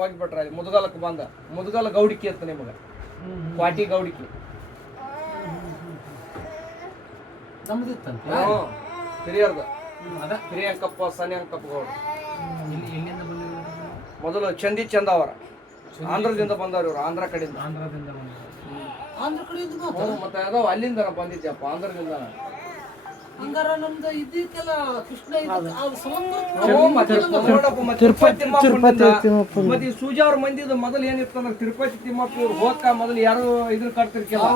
ಹೋಗ್ಬಿಟ್ರ ಮುದುಗಲಕ್ಕೆ ಬಂದ ಮುದುಗಲ ಗೌಡಿಕೆ ಅಂತ ನಿಮಗೆ ಕ್ವಾಟಿ ಗೌಡಿಕೆ ನಮ್ದಿತ್ತಂತೆ ಹಿರಿಯರ್ದ ಅದ ಹಿರಿಯ ಅಂಕಪ್ಪ ಸನಿ ಅಂಕಪ್ಪ ಗೌಡ ಎಲ್ಲಿಂದ ಬಂದಿದ್ರು ಮೊದಲು ಚಂದ ಅವರ ಆಂಧ್ರದಿಂದ ಬಂದವ್ರು ಇವ್ರು ಆಂಧ್ರ ಕಡೆಯಿಂದ ಆಂಧ್ರದಿಂದ ಬಂದಿದ್ರು ಆಂಧ್ರ ಕಡೆಯಿಂದ ಮತ್ತೆ ಅದಾವ ಅಲ್ಲಿಂದ ಬಂದಿದ್ದಪ್ಪ ಆಂಧ್ರದಿಂದ ಹಂಗಾರ ನಮ್ದು ಇದಕ್ಕೆಲ್ಲ ಕೃಷ್ಣ ಮತ್ತೆ ಈ ಸೂಜಿ ಅವ್ರ ಮಂದಿದ ಮೊದಲು ಏನಿತ್ತು ಅಂದ್ರೆ ತಿರುಪತಿ ತಿಮ್ಮಪ್ಪ ಇವ್ರು ಹೋಗ್ಕ ಮೊದಲು ಯಾರು ಇದ್ರ ಕಟ್ತಿರ್ಕಿಲ್ಲ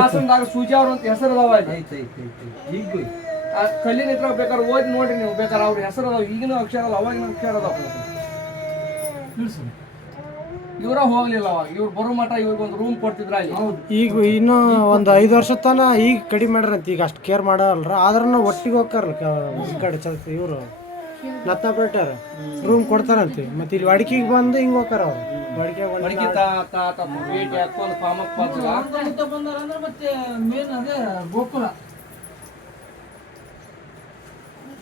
ಶಾಸನದಾಗ ಸೂಜಿ ಅವ್ರ ಅಂತ ಹೆಸರು ಅದಾವ ಈಗ ಕಲ್ಲಿನ ಇದ್ರ ಬೇಕಾದ್ರೆ ಓದಿ ನೋಡ್ರಿ ನೀವು ಬೇಕಾದ್ರೆ ಅವ್ರ ಹೆಸರು ಅದಾವ ಈಗಿನ ಅಕ್ಷರ ಅಲ್ಲ ಅವಾಗಿನ ಅಕ್ಷರ ಅದಾವ ಇವರ ಹೋಗ್ಲಿಲ್ಲ ಅವಾಗ ಇವ್ರು ಬರೋ ಮಠ ಇವ್ರಿಗೊಂದು ರೂಮ್ ಕೊಡ್ತಿದ್ರ ಈಗ ಇನ್ನೂ ಒಂದು 5 ವರ್ಷ ತನ ಈಗ ಕಡಿಮೆ ಮಾಡ್ರಂತ ಈಗ ಅಷ್ಟು ಕೇರ್ ಮಾಡಲ್ರ ಆದ್ರೂ ಒಟ್ಟಿಗೆ ಹೋಗ್ತಾರಲ್ಲ ಈ ಕಡೆ ಇವರು ನತ್ತಪೇಟಾರ ರೂಮ್ ಕೊಡ್ತಾರಂತೆ ಮತ್ತೆ ಇಲ್ಲಿ ಅಡಿಕೆಗೆ ಬಂದು ಹಿಂಗೆ ಹೋಗ್ತಾರ ಅವ್ರು ಭೇಟಿ ಹಾಕೊಂಡು ಪಾಮಪ್ಪ ಬಂದಾರ ಅಂದ್ರೆ ಮತ್ತೆ ಮೇನ್ ಅದೇ ಗೋಕುಲ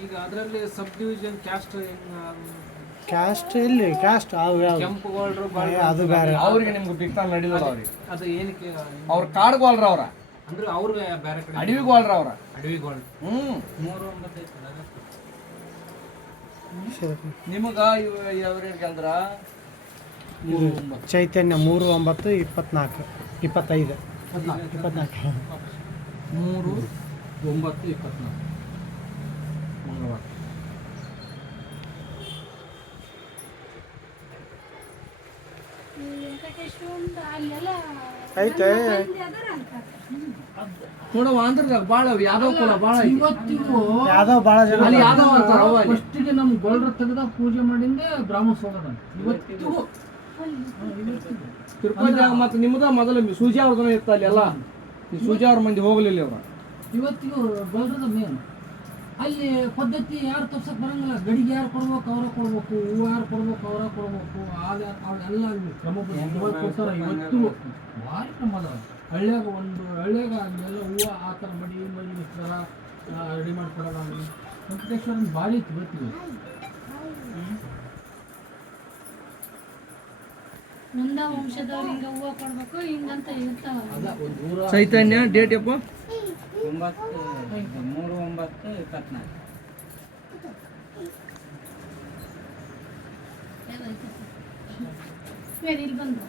ಈಗ ಅದರಲ್ಲಿ ಸಬ್ ಡಿವಿಷನ್ ಕ್ಯಾಸ್ಟ್ ಕ್ಯಾಸ್ಟ್ ಎಲ್ಲಿ ಕ್ಯಾಸ್ಟ್ ಕೆಂಪುಗೋಳ್ರು ಅದು ಬೇರೆ ಅವ್ರಿಗೆ ನಿಮ್ಗೆ ಬಿಕ್ತಾನ ನಡೀದಲ್ಲ ಅವ್ರಿಗೆ ಅದು ಏನಕ್ಕೆ ಅವ್ರ ಕಾಡ್ಗೋಲ್ರ ಅವ್ರ ಅಂದ್ರೆ ಅವ್ರು ಬೇರೆ ಕಡೆ ಅಡವಿಗೋಲ್ರ ಅವ್ರ ಅಡವಿಗೋಳ್ 3 ನಿಮಗ ಅವ್ರಿಗೆ ಅಂದ್ರ ಇದು ಚೈತನ್ಯ 3 9 24 25 24 3 9 24 ಮಂಗಳವಾರ ಐತೆ ನೋಡವ ಆಂಧ್ರದಾಗ ಬಾಳ ಯಾದವ್ ಕುಲ ಬಾಳ ಇವತ್ತಿಗೂ ಯಾವ್ದೋ ಭಾಳ ಜನ ಅಲ್ಲಿ ಯಾದವ್ ಅಂತಾರ ಫಸ್ಟಿಗೆ ನಮ್ ಗೊಲ್ರ ತೆಗೆದ ಪೂಜೆ ಮಾಡಿಂದೆ ಬ್ರಾಹ್ಮಣ ಹೋಗದ ಇವತ್ತಿಗೂ ತಿರುಪತಿ ಮತ್ತೆ ನಿಮ್ದ ಮೊದಲು ಸೂಜಿ ಅವ್ರದನ ಇತ್ತ ಅಲ್ಲಿ ಎಲ್ಲ ಈ ಸೂಜಿ ಅವ್ರ ಮಂದಿ ಹೋಗ್ಲಿಲ್ಲ ಅವ್ರ ಇವತ್ತಿಗೂ ಗೊಲ್ರದ ಮೇನ್ ಅಲ್ಲಿ ಪದ್ಧತಿ ಯಾರು ತಪ್ಸಕ್ ಬರಂಗಿಲ್ಲ ಗಡಿಗೆ ಯಾರು ಕೊಡ್ಬೇಕು ಅವರ ಕೊಡ್ಬೇಕು ಹೂವು ಯಾರು ಕೊಡ್ಬೇಕು ಅವರ ಕೊಡ್ಬೇಕು ಅವೆಲ್ಲ ಕ್ರಮ ಕೊಡ್ತಾರ ಇವತ್ತು ಭಾರಿ ಕ್ರಮ ಅದಾವ ಹಳ್ಳ್ಯಾಗ ಹಳ್ಳ್ಯಾಗ ಅಲ್ಲೆಲ್ಲ ಹೂವು ಆ ಥರ ಮಡಿ ಮಿಕ್ಸರ ರೆಡಿ ಮಾಡ್ಕೊಡೋದಾಗಲಿ ವೆಂಕಟೇಶ್ವರನ ಭಾರಿ ಐತಿ ಇವತ್ತಿಗೆ ಮುಂದ ವಂಶದವ್ರು ಹಿಂಗ ಹೂವು ಕೊಡ್ಬೇಕು ಹಿಂಗಂತ ಇರ್ತಾವ ಅದ ಒಂದು ಊರ ಚೈತನ್ಯ ಡೇಟ್ ಯಪ್ಪ 3/9/24 ಇಲ್ಲಿ ಬಂದು